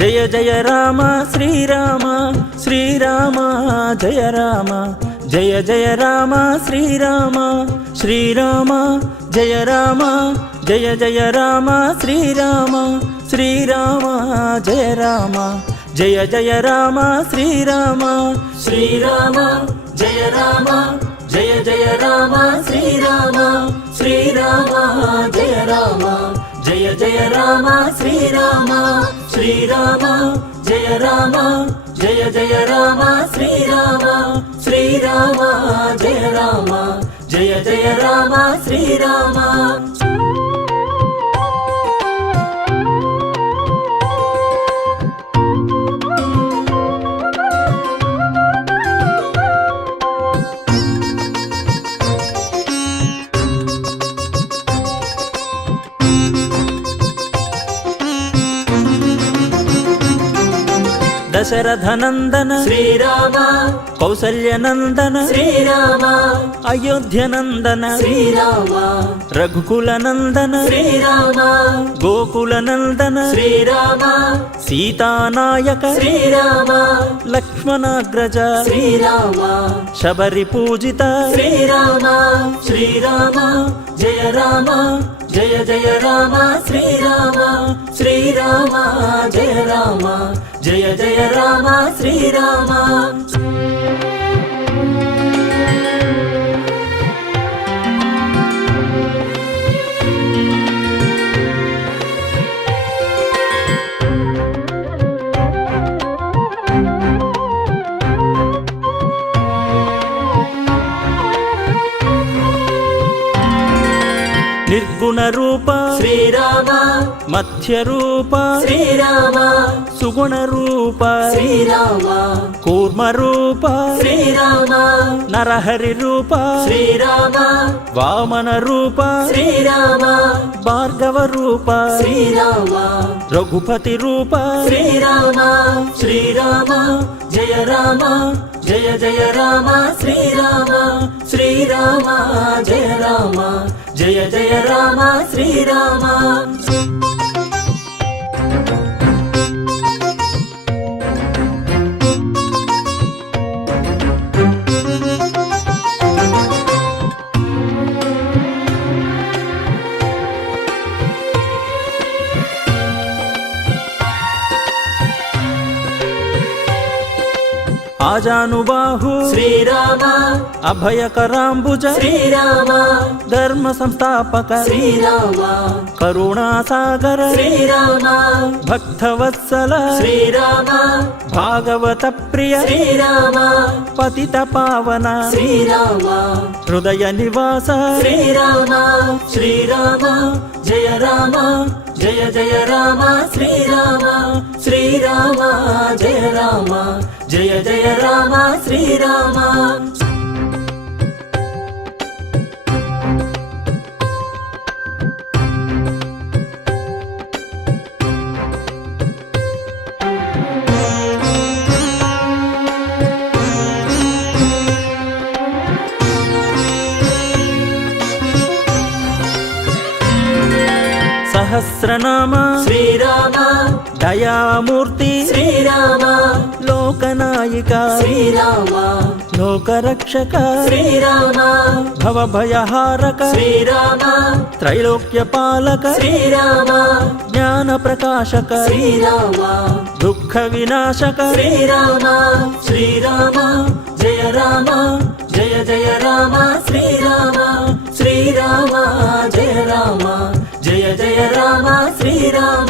జయ జయ రామ శ్రీరామ శ్రీరామ జయ రామ జయ జయ రామ శ్రీరామ శ్రీరామ జయ రామ జయ జయ రామ శ్రీరామ శ్రీరామ జయ రామ జయ జయ రామ శ్రీరామ శ్రీరామ జయ రామ జయ జయ రామ శ్రీరామ శ్రీరామ జయ రామ జయ జయ రామ శ్రీరామ శ్రీరామ జయ రామ జయ జయ రామ శ్రీరామ శ్రీరామ జయ రామ జయ జయ రామ శ్రీరామ దశరథనందన శ్రీరామ కౌసల్యనందన శ్రీరామ అయోధ్యనందన శ్రీరామ రఘుకులనందన శ్రీరామ గోకులనందన శ్రీరామ సీతానాయక శ్రీరామ లక్ష్మణాగ్రజ శ్రీరామ శబరి పూజిత శ్రీరామ శ్రీరామ జయ రామ జయ జయ రామ శ్రీరామ శ్రీరామ జయ రామ జయ జయ రామ శ్రీరామ నిర్గుణ రూప శ్రీరామ మధ్య రూప శ్రీరామ సుగుణ రూప శ్రీరామ కూర్మ రూప శ్రీరామ నరహరి రూప శ్రీరామ వామన రూప శ్రీరామ భార్గవ రూప శ్రీరామ రఘుపతి రూప శ్రీరామ శ్రీరామ జయ రామ జయ జయ రామ శ్రీరామ శ్రీరామ జయ రామ జయ జయ రామ శ్రీరామ ఆజానుబాహు శ్రీరామ అభయకరాంబుజ శ్రీరామ ధర్మ సంస్థాపక శ్రీరామ కరుణాసాగర శ్రీరామ భక్తవత్సల శ్రీరామ భాగవత ప్రియ శ్రీరామ పతిత పావన శ్రీరామ హృదయ నివాస శ్రీరామ శ్రీరామ జయ రామ జయ జయ రామ శ్రీరామ శ్రీరామ జయ రామ జయ జయ రామ శ్రీరామ సహస్రనామ శ్రీరామ దయామూర్తి శ్రీరామ లోకనాయిక శ్రీరామ లోకరక్షక శ్రీరామ భవభయహారక శ్రీరామ త్రైలోక్య పాలక శ్రీరామ జ్ఞాన ప్రకాశక శ్రీరామ దుఃఖ వినాశక శ్రీరామ శ్రీరామ జయ రామ జయ జయ రామ శ్రీరామ శ్రీరామ జయ రామ జయ జయ రామ శ్రీరామ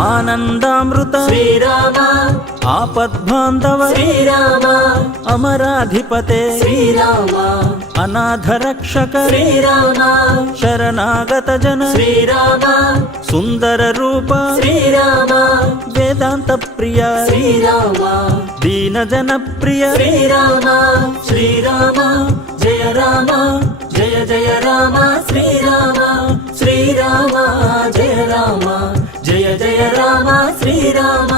ఆనందామృత శ్రీరామ ఆపద్బాంధవ శ్రీరామ అమరాధిపతే శ్రీరామ అనాథరక్షక శ్రీరామ శరణాగత జన శ్రీరామ సుందర రూప శ్రీరామ వేదాంత ప్రియ శ్రీరామ దీన జన ప్రియ శ్రీరామ శ్రీరామ జయ రామ జయ జయ జయ రామ శ్రీరామ శ్రీరామ జయ రామ జయ జయ రామ శ్రీరామ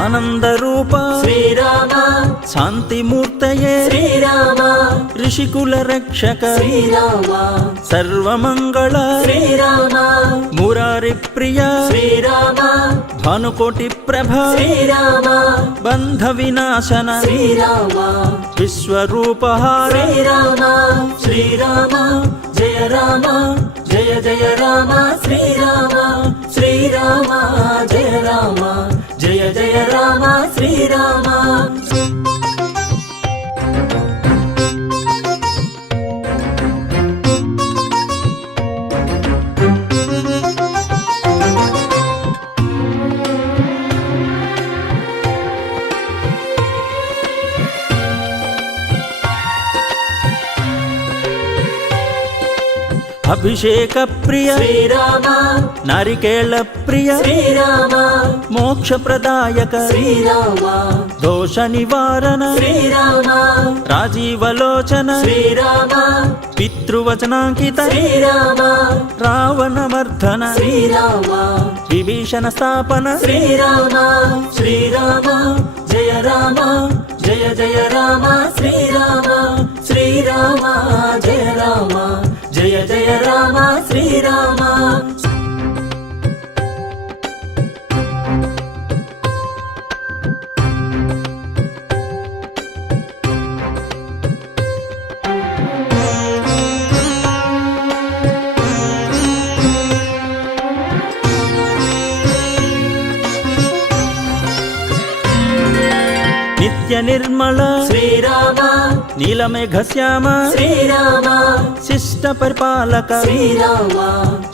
ఆనందరూప శ్రీరామ శాంతిమూర్తయే శ్రీరామ ఋషికుల రక్షక శ్రీరామ సర్వమంగళ శ్రీరామ మురారి ప్రియ శ్రీరామ భానుకోటి ప్రభ శ్రీరామ బంధ వినాశన శ్రీరామ విశ్వరూపహార శ్రీరామ శ్రీరామ జయ రామ జయ జయ రామ శ్రీరామ శ్రీరామ జయ రామ జయ జయ రామ శ్రీరామ అభిషేక ప్రియ శ్రీరామ నారికేళ ప్రియ శ్రీరామ మోక్ష ప్రదాయక శ్రీరామ దోష నివారణ శ్రీరామ రాజీవలోచన శ్రీరామ పితృవచనాంకిత శ్రీరామ రావణమర్ధన శ్రీరామ విభీషణ స్థాపన శ్రీరామ శ్రీరామ జయ రామ జయ జయ రామ శ్రీరామ శ్రీరామ జయ రామ జయ జయ రామ శ్రీరామ నిత్య నిర్మల శ్రీరామ నీలమేఘ శ్యామ శ్రీరామ శిష్ట పరిపాలక శ్రీరామ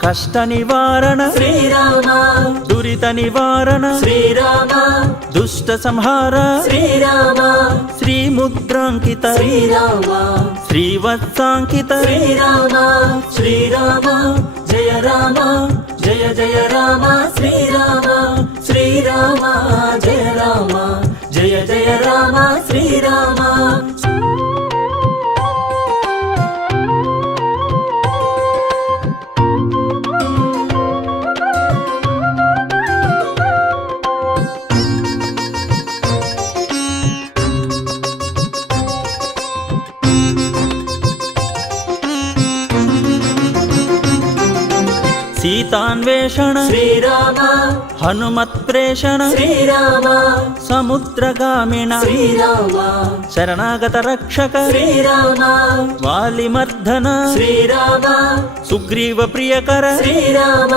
కష్ట నివారణ శ్రీరామ దురిత నివారణ శ్రీరామ దుష్ట సంహార శ్రీరామ శ్రీముద్రాంకిత శ్రీరామ శ్రీవత్సాంకిత శ్రీరామ శ్రీరామ జయ రామ జయ జయ రామ శ్రీరామ శ్రీరామ జయ రామ జయ జయ రామ శ్రీరామ సీతాన్వేషణ శ్రీరామ హనుమత్ ప్రేషణ శ్రీరామ సముద్రగామిణ శ్రీరామ శరణాగత రక్షక శ్రీరామ వాలిమర్ధన శ్రీరామ సుగ్రీవ ప్రియకర శ్రీరామ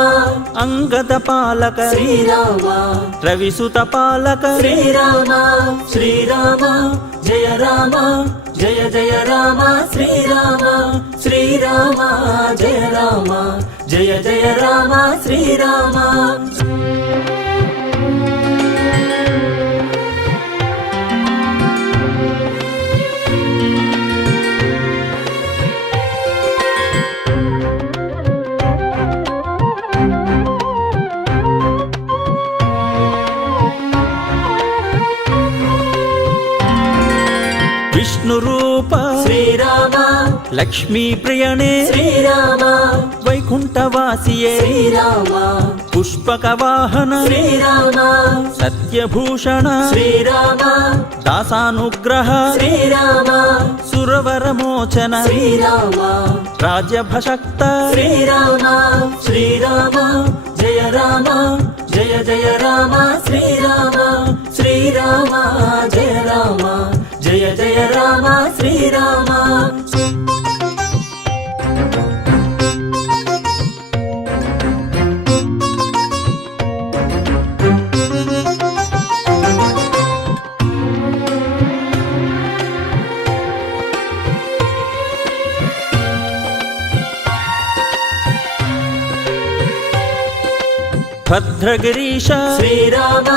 అంగద పాలక శ్రీరామ రవిసుత పాలక శ్రీరామ శ్రీరామ జయ రామ జయ జయ రామ శ్రీరామ శ్రీరామ జయ రామ జయ జయ రామ శ్రీరామ విష్ణు రూప శ్రీరామ లక్ష్మీ ప్రియణే శ్రీరామ వైకుంఠవాసియే శ్రీరామ పుష్పక వాహన శ్రీరామ సత్యభూషణ శ్రీరామ దాసానుగ్రహ శ్రీరామ సురవరమోచన శ్రీరామ రాజ్యభశక్త శ్రీరామ శ్రీరామ జయ రామ జయ జయ రామ శ్రీరామ శ్రీరామ జయ రామ జయ జయ రామ శ్రీరామ భద్రగిరీశ శ్రీరామ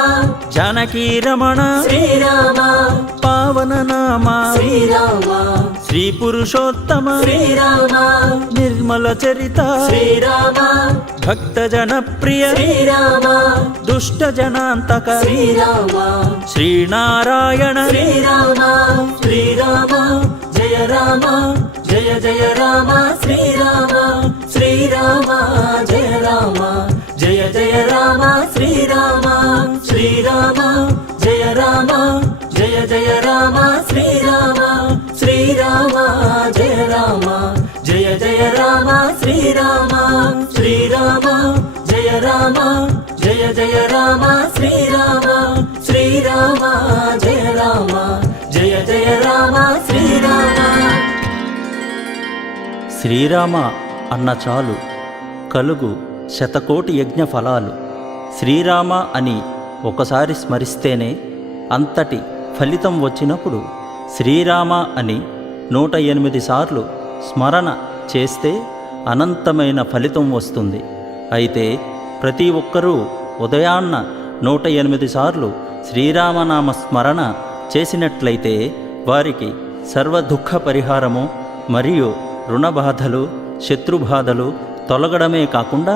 జానకీ రమణ శ్రీరామ పావన నామ శ్రీరామ శ్రీ పురుషోత్తమ శ్రీరామ నిర్మల చరిత శ్రీరామ భక్త జనప్రియ శ్రీరామ దుష్ట జనాంతక శ్రీరామ శ్రీనారాయణ శ్రీరామ శ్రీరామ జయ రామ జయ జయ రామ శ్రీరామ శ్రీరామ జయ రామ జయ జయ రామ శ్రీరామ శ్రీరామ జయ రామ జయ జయ రామ శ్రీరామ శ్రీరామ జయ రామ జయ జయ రామ శ్రీరామ శ్రీరామ జయ రామ జయ జయ రామ శ్రీరామ శ్రీరామ జయ రామ జయ జయ రామ శ్రీరామ. శ్రీరామ అన్న చాలు కలుగు శతకోటి యజ్ఞ ఫలాలు. శ్రీరామ అని ఒకసారి స్మరిస్తేనే అంతటి ఫలితం వచ్చినప్పుడు శ్రీరామ అని 108 సార్లు స్మరణ చేస్తే అనంతమైన ఫలితం వస్తుంది. అయితే ప్రతి ఒక్కరూ ఉదయాన్న 108 సార్లు శ్రీరామనామ స్మరణ చేసినట్లయితే వారికి సర్వ దుఃఖ పరిహారము మరియు రుణబాధలు శత్రుబాధలు తొలగడమే కాకుండా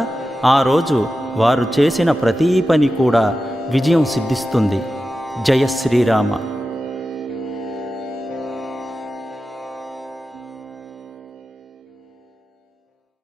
ఆ రోజు వారు చేసిన ప్రతి పని కూడా విజయం సిద్ధిస్తుంది. జయ శ్రీరామ.